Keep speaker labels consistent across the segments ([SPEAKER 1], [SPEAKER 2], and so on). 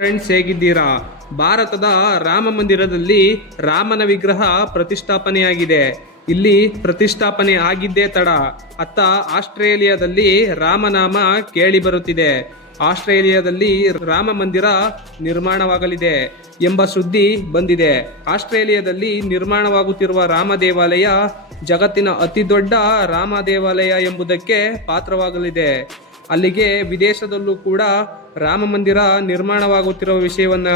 [SPEAKER 1] Friends ಹೇಗಿದ್ದೀರಾ? ಭಾರತದ ರಾಮ ಮಂದಿರದಲ್ಲಿ ರಾಮನ ವಿಗ್ರಹ ಪ್ರತಿಷ್ಠಾಪನೆಯಾಗಿದೆ. ಇಲ್ಲಿ ಪ್ರತಿಷ್ಠಾಪನೆ ಆಗಿದ್ದೇ ತಡ. ಅತ್ತ ಆಸ್ಟ್ರೇಲಿಯಾದಲ್ಲಿ ರಾಮನಾಮ ಕೇಳಿ ಬರುತ್ತಿದೆ ಆಸ್ಟ್ರೇಲಿಯಾದಲ್ಲಿ ರಾಮ ಮಂದಿರ ನಿರ್ಮಾಣವಾಗಲಿದೆ ಎಂಬ ಸುದ್ದಿ ಬಂದಿದೆ. ಆಸ್ಟ್ರೇಲಿಯಾದಲ್ಲಿ ನಿರ್ಮಾಣವಾಗುತ್ತಿರುವ ರಾಮ ದೇವಾಲಯ ಜಗತ್ತಿನ ಅತಿ ದೊಡ್ಡ ರಾಮ ದೇವಾಲಯ ಎಂಬುದಕ್ಕೆ ಪಾತ್ರವಾಗಲಿದೆ. ಅಲ್ಲಿಗೆ ವಿದೇಶದಲ್ಲೂ ಕೂಡ ರಾಮ ಮಂದಿರ ನಿರ್ಮಾಣವಾಗುತ್ತಿರುವ ವಿಷಯವನ್ನ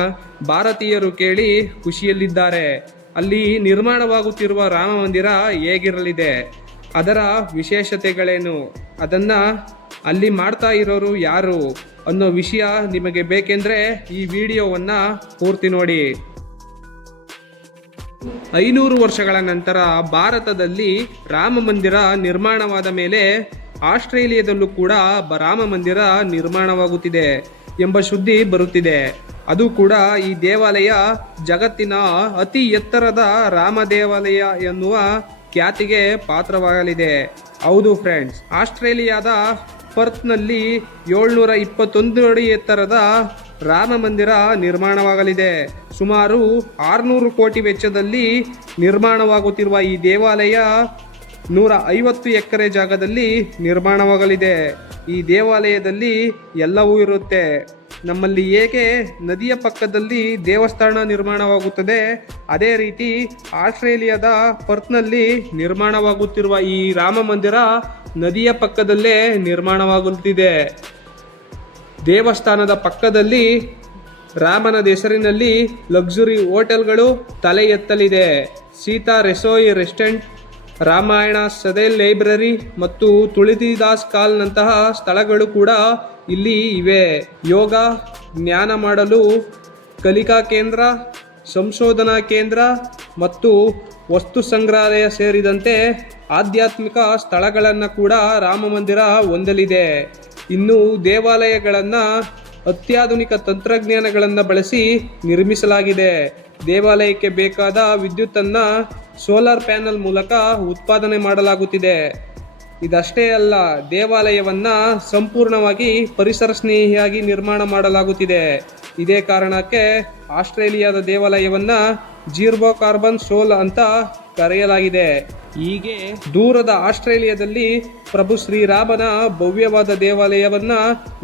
[SPEAKER 1] ಭಾರತೀಯರು ಕೇಳಿ ಖುಷಿಯಲ್ಲಿದ್ದಾರೆ. ಅಲ್ಲಿ ನಿರ್ಮಾಣವಾಗುತ್ತಿರುವ ರಾಮ ಮಂದಿರ ಹೇಗಿರಲಿದೆ? ಅದರ ವಿಶೇಷತೆಗಳೇನು? ಅದನ್ನ ಅಲ್ಲಿ ಮಾಡ್ತಾ ಇರೋರು ಯಾರು? ಅನ್ನೋ ವಿಷಯ ನಿಮಗೆ ಬೇಕೆಂದ್ರೆ ಈ ವಿಡಿಯೋವನ್ನ ಪೂರ್ತಿ ನೋಡಿ. ಐನೂರು ವರ್ಷಗಳ ನಂತರ ಭಾರತದಲ್ಲಿ ರಾಮ ಮಂದಿರ ನಿರ್ಮಾಣವಾದ ಮೇಲೆ ಆಸ್ಟ್ರೇಲಿಯಾದಲ್ಲೂ ಕೂಡ ರಾಮ ಮಂದಿರ ನಿರ್ಮಾಣವಾಗುತ್ತಿದೆ ಎಂಬ ಸುದ್ದಿ ಬರುತ್ತಿದೆ. ಅದು ಕೂಡ ಈ ದೇವಾಲಯ ಜಗತ್ತಿನ ಅತಿ ಎತ್ತರದ ರಾಮ ದೇವಾಲಯ ಎನ್ನುವ ಖ್ಯಾತಿಗೆ ಪಾತ್ರವಾಗಲಿದೆ. ಹೌದು ಫ್ರೆಂಡ್ಸ್ ಆಸ್ಟ್ರೇಲಿಯಾದ ಪರ್ತ್ನಲ್ಲಿ ಏಳ್ನೂರ ಇಪ್ಪತ್ತೊಂದು ಅಡಿ ಎತ್ತರದ ರಾಮ ಮಂದಿರ ನಿರ್ಮಾಣವಾಗಲಿದೆ. ಸುಮಾರು ಆರುನೂರು ಕೋಟಿ ವೆಚ್ಚದಲ್ಲಿ ನಿರ್ಮಾಣವಾಗುತ್ತಿರುವ ಈ ದೇವಾಲಯ ನೂರ ಐವತ್ತು ಎಕರೆ ಜಾಗದಲ್ಲಿ ನಿರ್ಮಾಣವಾಗಲಿದೆ. ಈ ದೇವಾಲಯದಲ್ಲಿ ಎಲ್ಲವೂ ಇರುತ್ತೆ. ನಮ್ಮಲ್ಲಿ ಹೇಗೆ ನದಿಯ ಪಕ್ಕದಲ್ಲಿ ದೇವಸ್ಥಾನ ನಿರ್ಮಾಣವಾಗುತ್ತದೆ, ಅದೇ ರೀತಿ ಆಸ್ಟ್ರೇಲಿಯಾದ ಪರ್ತ್ನಲ್ಲಿ ನಿರ್ಮಾಣವಾಗುತ್ತಿರುವ ಈ ರಾಮ ಮಂದಿರ ನದಿಯ ಪಕ್ಕದಲ್ಲೇ ನಿರ್ಮಾಣವಾಗುತ್ತಿದೆ. ದೇವಸ್ಥಾನದ ಪಕ್ಕದಲ್ಲಿ ರಾಮನ ಹೆಸರಿನಲ್ಲಿ ಲಕ್ಸುರಿ ಹೋಟೆಲ್ಗಳು ತಲೆ ಎತ್ತಲಿದೆ. ಸೀತಾ ರೆಸೋಯಿ ರೆಸ್ಟೋರೆಂಟ್ ರಾಮಾಯಣ ಸದೇ ಲೈಬ್ರರಿ ಮತ್ತು ತುಳಸಿದಾಸ್ ಕಾಲ್ನಂತಹ ಸ್ಥಳಗಳು ಕೂಡ ಇಲ್ಲಿ ಇವೆ. ಯೋಗ, ಜ್ಞಾನ ಮಾಡಲು ಕಲಿಕಾ ಕೇಂದ್ರ, ಸಂಶೋಧನಾ ಕೇಂದ್ರ ಮತ್ತು ವಸ್ತು ಸಂಗ್ರಹಾಲಯ ಸೇರಿದಂತೆ ಆಧ್ಯಾತ್ಮಿಕ ಸ್ಥಳಗಳನ್ನು ಕೂಡ ರಾಮ ಮಂದಿರ ಹೊಂದಲಿದೆ. ಇನ್ನು ದೇವಾಲಯಗಳನ್ನು ಅತ್ಯಾಧುನಿಕ ತಂತ್ರಜ್ಞಾನಗಳನ್ನು ಬಳಸಿ ನಿರ್ಮಿಸಲಾಗಿದೆ. ದೇವಾಲಯಕ್ಕೆ ಬೇಕಾದ ವಿದ್ಯುತ್ತನ್ನು ಸೋಲಾರ್ ಪ್ಯಾನಲ್ ಮೂಲಕ ಉತ್ಪಾದನೆ ಮಾಡಲಾಗುತ್ತಿದೆ. ಇದಷ್ಟೇ ಅಲ್ಲ, ದೇವಾಲಯವನ್ನ ಸಂಪೂರ್ಣವಾಗಿ ಪರಿಸರ ಸ್ನೇಹಿಯಾಗಿ ನಿರ್ಮಾಣ ಮಾಡಲಾಗುತ್ತಿದೆ. ಇದೇ ಕಾರಣಕ್ಕೆ ಆಸ್ಟ್ರೇಲಿಯಾದ ದೇವಾಲಯವನ್ನ ಜೀರ್ಬೋ ಕಾರ್ಬನ್ ಸೋಲ್ ಅಂತ ಕರೆಯಲಾಗಿದೆ. ಹೀಗೆ ದೂರದ ಆಸ್ಟ್ರೇಲಿಯಾದಲ್ಲಿ ಪ್ರಭು ಶ್ರೀರಾಮನ ಭವ್ಯವಾದ ದೇವಾಲಯವನ್ನ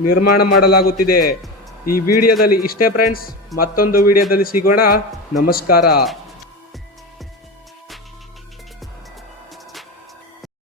[SPEAKER 1] ನಿರ್ಮಾಣ ಮಾಡಲಾಗುತ್ತಿದೆ. ಈ ವಿಡಿಯೋದಲ್ಲಿ ಇಷ್ಟೇ ಫ್ರೆಂಡ್ಸ್ ಮತ್ತೊಂದು ವಿಡಿಯೋದಲ್ಲಿ ಸಿಗೋಣ. ನಮಸ್ಕಾರ.